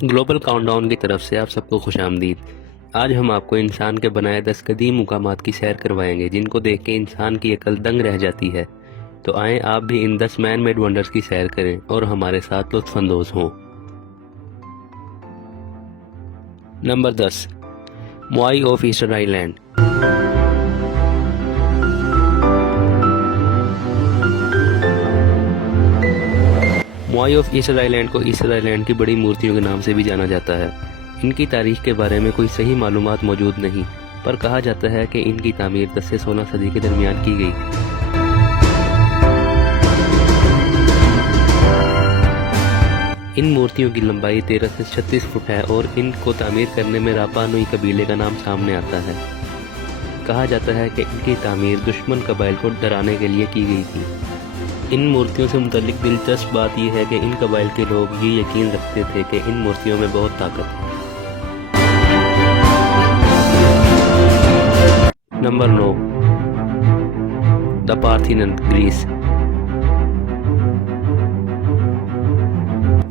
Global countdown की तरफ से आप सबको खुश आमदीद। आज हम आपको इंसान के बनाए 10 कदीम मुकामात की सैर करवाएंगे जिनको देख के इंसान की अकल दंग रह जाती है। तो आएँ आप भी इन 10 मैन मेड वंडर्स की सैर करें और हमारे साथ लुत्फ अंदोज हों। Number 10, Moai of Easter Island. Moai of Easter Island को ईस्टर आइलैंड की बड़ी मूर्तियों के नाम से भी जाना जाता है। इनकी तारीख के बारे में कोई सही मालूमात मौजूद नहीं, पर कहा जाता है कि इनकी तामीर 10 से 16 सदी के दरमियान की गई। इन मूर्तियों की लंबाई 13 से 36 फुट है और इनको तामीर करने में रापा नुई कबीले का नाम सामने आता है। कहा जाता है कि इनकी तामीर दुश्मन कबाइल को डराने के लिए की गई थी। इन मूर्तियों से मुतल्लिक दिलचस्प बात यह है कि इन कबाइल के लोग ये यकीन रखते थे कि इन मूर्तियों में बहुत ताकत है। Number 9, the Parthenon, Greece.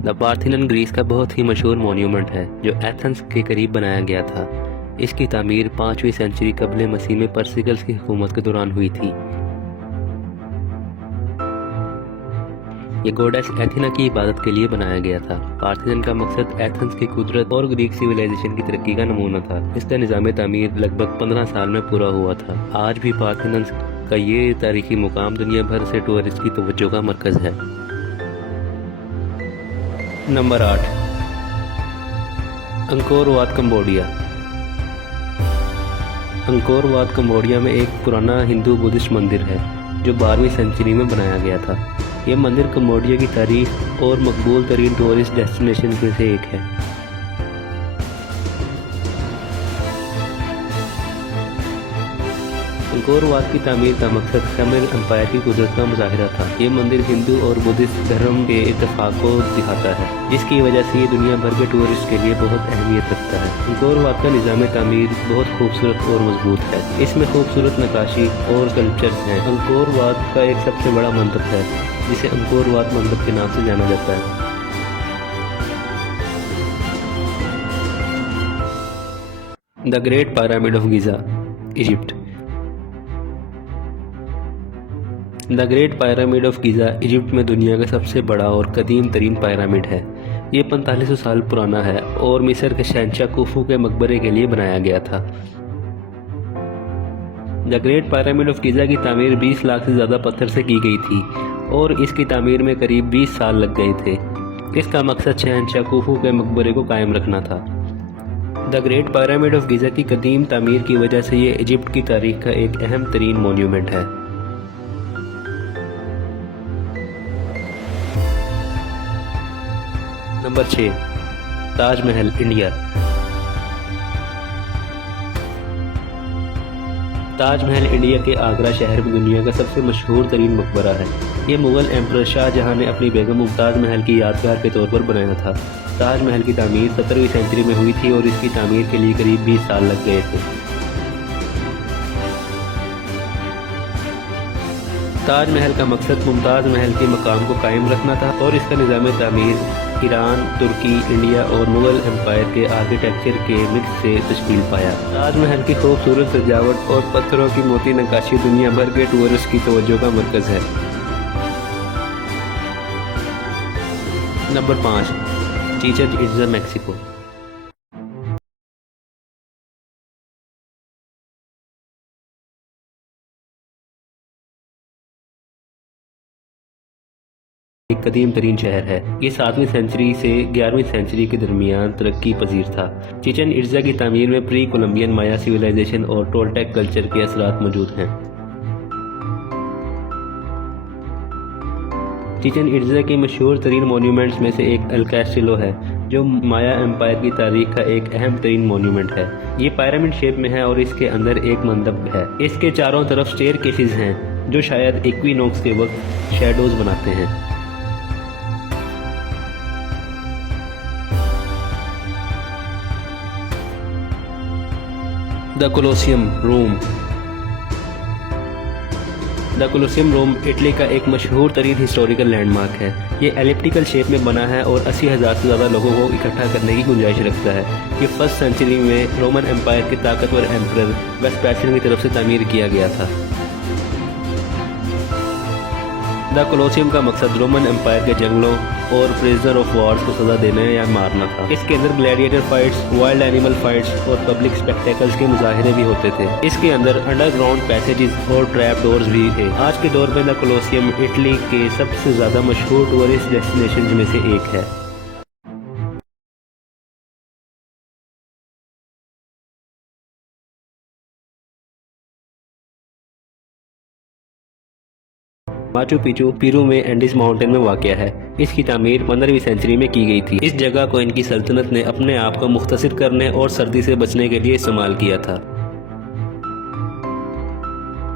The Parthenon Greece का बहुत ही मशहूर मॉन्यूमेंट है जो एथेंस के करीब बनाया गया था। इसकी तामीर 5वीं सेंचुरी कबले मसीह में पर्सिकल्स की हुकूमत के दौरान हुई थी। ये गॉडेस एथेना की इबादत के लिए बनाया गया था। पार्थिनन का मकसद एथेंस की कुदरत और ग्रीक सिविलाइजेशन की तरक्की का नमूना था। इसका निज़ाम तामीर लगभग 15 साल में पूरा हुआ था। आज भी पार्थिनन का ये तारीखी मुकाम दुनिया भर से टूरिस्ट की तवज्जो का मरकज है। Number 8, Angkor Wat, Cambodia. Angkor Wat Cambodia में एक पुराना हिंदू बुद्धिस्ट मंदिर है जो 12वीं सेंचुरी में बनाया गया था। यह मंदिर कंबोडिया की तारीख और मकबूल तरीन टूरिस्ट डेस्टिनेशन में से एक है। अंकोर वाट की तामीर का मकसद खमेर एम्पायर की कुदरत का मुजाहिरा था। ये मंदिर हिंदू और बुद्धिस्ट धर्म के इत्तेफाक को दिखाता है, जिसकी वजह से ये दुनिया भर के टूरिस्ट के लिए बहुत अहमियत रखता है। अंकोर वाट का निज़ाम तामीर बहुत खूबसूरत और मजबूत है। इसमें खूबसूरत नक्काशी और स्कल्पचर्स हैं। अंकोर वाट का एक सबसे बड़ा मंदिर है जिसे अंकोर वाट मंदिर के नाम से जाना जाता है। The great pyramid of Giza, Egypt. The great pyramid of Giza Egypt में दुनिया का सबसे बड़ा और कदीम तरीन पिरामिड है। ये 4500 साल पुराना है और मिस्र के शहंशाह खुफू के मकबरे के लिए बनाया गया था। The great pyramid of Giza की तामीर 20 लाख से ज़्यादा पत्थर से की गई थी और इसकी तामीर में करीब 20 साल लग गए थे। इसका मकसद शहंशाह खुफू के मकबरे को कायम रखना था। The great pyramid of Giza की कदीम तामीर की वजह से ये इजिप्ट की तारीख का एक अहम तरीन मॉन्यूमेंट है। Number 6, Taj Mahal, India. Taj Mahal India के आगरा शहर में दुनिया का सबसे मशहूर तरीन मकबरा है। ये मुगल एम्परर शाहजहां ने अपनी बेगम मुमताज़ महल की यादगार के तौर पर बनाया था। ताजमहल की तामीर 17वीं सेंचुरी में हुई थी और इसकी तामीर के लिए करीब 20 साल लग गए थे। ताजमहल का मकसद मुमताज़ महल के मकाम को कायम रखना था और इसका निज़ाम तामीर ईरान, तुर्की, इंडिया और मुगल एम्पायर के आर्किटेक्चर के मिक्स से तश्कील पाया। ताजमहल की खूबसूरत सजावट और पत्थरों की मोती नक्काशी दुनिया भर के टूरिस्ट की तवज्जो का मरकज़ है। Number 5, Chichen Itza, Mexico. एक कदीम तरीन शहर है। ये 7वीं सेंचुरी से 11वीं सेंचुरी के दरमियान तरक्की पजीर था। चिचेन इट्ज़ा की तामीर में प्री कोलंबियन माया सिविलाइजेशन और टोलटेक कल्चर के असरात मौजूद हैं। चिचेन इट्ज़ा की मशहूर तरीन मॉन्यूमेंट्स में से एक एल कैस्टिलो है जो माया एम्पायर की तारीख का एक अहम तरीन मॉन्यूमेंट है। ये पिरामिड शेप में है और इसके अंदर एक मंदब है। इसके चारों तरफ स्टेयर केसेस हैं जो शायद इक्विनॉक्स के वक्त शैडोज बनाते हैं। The Colosseum, Rome. The Colosseum Rome Italy का एक मशहूर तरीन हिस्टोरिकल लैंडमार्क है। یہ ایلپٹیکل شیپ میں بنا ہے اور 80,000 سے زیادہ لوگوں کو اکٹھا کرنے کی گنجائش رکھتا ہے۔ یہ فرسٹ سینچری میں رومن امپائر کے طاقتور ایمپرر ویسپاسین کی طرف سے تعمیر کیا گیا تھا۔ دا کولوسیوم کا مقصد رومن امپائر کے جنگلوں اور پریزنر آف وارز کو سزا دینا یا مارنا تھا۔ اس کے اندر gladiator fights, wild animal fights اور پبلک اسپیکٹیکلز کے مظاہرے بھی ہوتے تھے۔ اس کے اندر انڈر گراؤنڈ پیسیجز اور ٹریپ ڈورز بھی تھے۔ آج کے دور میں دا کولوسیوم اٹلی کے سب سے زیادہ مشہور ٹورسٹ ڈیسٹینیشنز میں سے ایک ہے۔ ماچو پیچو پیرو میں اینڈیز ماؤنٹین میں واقع ہے۔ اس کی تعمیر 15ویں سینچری میں کی گئی تھی۔ اس جگہ کو ان کی سلطنت نے اپنے آپ کو مختصر کرنے اور سردی سے بچنے کے لیے استعمال کیا تھا۔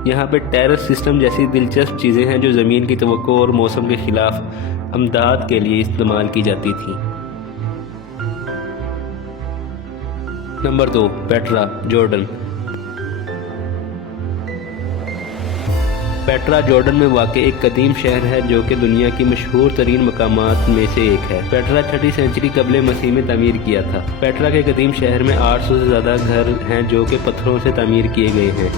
یہاں پہ ٹیرس سسٹم جیسی دلچسپ چیزیں ہیں جو زمین کی توقع اور موسم کے خلاف امداد کے لیے استعمال کی جاتی تھی۔ Number 2، Petra, Jordan. Petra Jordan میں واقع ایک قدیم شہر ہے جو کہ دنیا کی مشہور ترین مقامات میں سے ایک ہے۔ پیٹرا 6 سینچری قبل مسیح میں تعمیر کیا تھا۔ پیٹرا کے قدیم شہر میں 800 سے زیادہ گھر ہیں جو کہ پتھروں سے تعمیر کیے گئے ہیں۔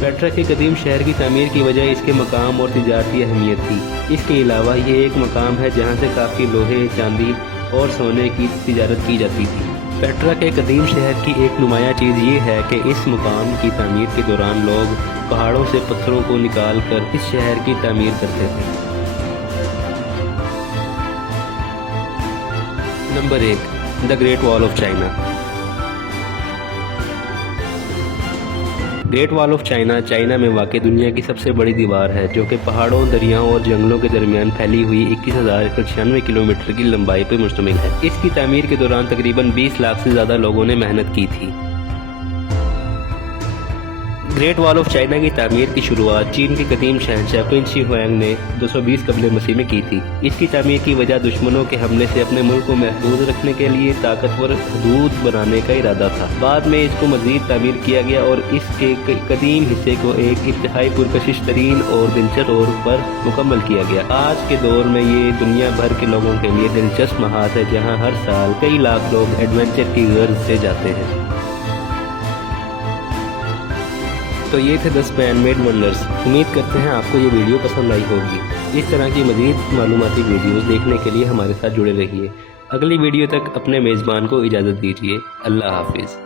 پیٹرا کے قدیم شہر کی تعمیر کی وجہ اس کے مقام اور تجارتی اہمیت تھی۔ اس کے علاوہ یہ ایک مقام ہے جہاں سے کافی لوہے، چاندی اور سونے کی تجارت کی جاتی تھی۔ پیٹرا کے قدیم شہر کی ایک نمایاں چیز یہ ہے کہ اس مقام کی تعمیر کے دوران لوگ پہاڑوں سے پتھروں کو نکال کر اس شہر کی تعمیر کرتے تھے۔ نمبر 1، دا گریٹ وال آف چائنا۔ گریٹ وال آف چائنا چائنا میں واقع دنیا کی سب سے بڑی دیوار ہے جو کہ پہاڑوں، دریاؤں اور جنگلوں کے درمیان پھیلی ہوئی 21,196 کلومیٹر کی لمبائی پر مشتمل ہے۔ اس کی تعمیر کے دوران تقریباً 20 لاکھ سے زیادہ لوگوں نے محنت کی تھی۔ گریٹ وال آف چائنا کی تعمیر کی شروعات چین کے قدیم شہنشاہ قن شی ہوانگ نے 220 قبل مسیح میں کی تھی۔ اس کی تعمیر کی وجہ دشمنوں کے حملے سے اپنے ملک کو محفوظ رکھنے کے لیے طاقتور حدود بنانے کا ارادہ تھا۔ بعد میں اس کو مزید تعمیر کیا گیا اور اس کے قدیم حصے کو ایک انتہائی پرکشش ترین اور دلچسپ طور پر مکمل کیا گیا۔ آج کے دور میں یہ دنیا بھر کے لوگوں کے لیے دلچسپ محاذ ہے جہاں ہر سال کئی لاکھ لوگ ایڈونچر کی غرض سے جاتے ہیں۔ تو یہ تھے 10 مین میڈ ونڈرز۔ امید کرتے ہیں آپ کو یہ ویڈیو پسند آئی ہوگی۔ اس طرح کی مزید معلوماتی ویڈیوز دیکھنے کے لیے ہمارے ساتھ جڑے رہیے۔ اگلی ویڈیو تک اپنے میزبان کو اجازت دیجیے۔ اللہ حافظ۔